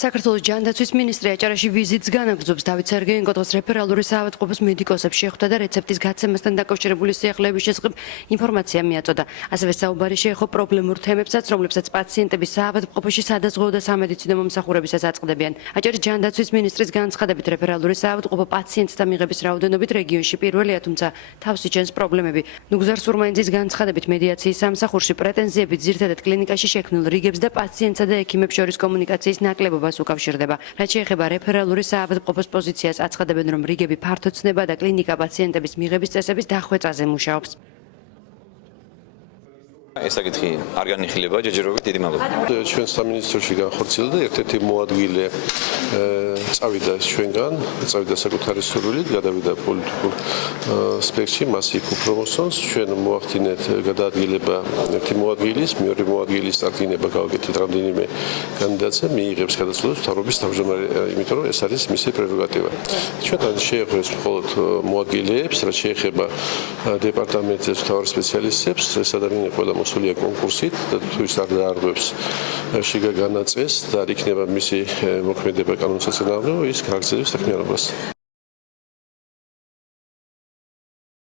საქართველოს ჯანდაცვის მინისტრი აჭარაში ვიზიტს განაგრძობს. დავით სერგეენკო დღეს რეფერალური საავადმყოფოს მედიკოსებს შეხვდა და რეცეპტის გაცემასთან დაკავშირებული სიახლეების შესახებ ინფორმაცია მიაწოდა. ასევე საუბარი შეეხო პრობლემურ თემებსაც, რომლებსაც პაციენტები საავადმყოფოში სადაზღვეო და სამედიცინო მომსახურებისას აწყდებიან. აჭარის ჯანდაცვის მინისტრის განცხადებით რეფერალური საავადმყოფო პაციენტთა მიღების რაოდენობით რეგიონში პირველია, თუმცა თავს იჩენს პრობლემები. ნუგზარ სურმაინძის განცხადებით მედიაციის სამსახურში პრეტენზიები ძირითადად კლინიკაში შექმნილ რიგებს და პაციენტსა და ექიმებს შორის კომუნიკაციის ნაკლებობას უკავშირდება. რაც შეეხება რეფერალური საავადმყოფოს პოზიციას, აცხადებენ, რომ რიგები ფართოცნება და კლინიკა პაციენტების მიღების წესების დახვეწაზე მუშაობს. ეს საკითხი არ განიხილება ჯერჯერობით. დიდი მადლობა. ჩვენ სამინისტროში განხორციელდა ერთ-ერთი მოადგილე წავიდა ჩვენგან, წავიდა საკუთარი სურვილით, გადავიდა პოლიტიკურ სპექტრში, მას იქ უფრო მოსწონს. ჩვენ მოახდინეთ გადაადგილება ერთი მოადგილის, მეორე მოადგილის წარდგინება გავაკეთეთ რამდენიმე კანდიდატზე, მიიღებს გადაწყვეტილებას მთავრობის თავმჯდომარე, იმიტომ რომ ეს არის მისი პრეროგატივა. ჩვენთან შეეხოს მხოლოდ მოადგილეებს, რაც შეეხება დეპარტამენტის მთავარ სპეციალისტებს, ეს ადამიანი ყველა მოსულია კონკურსით და თუ ის არ დაარღვევს შიგა განაწესს და არ იქნება მისი მოქმედება კანონსაწინააღმდეგო, ის გააგრძელებს საქმიანობას.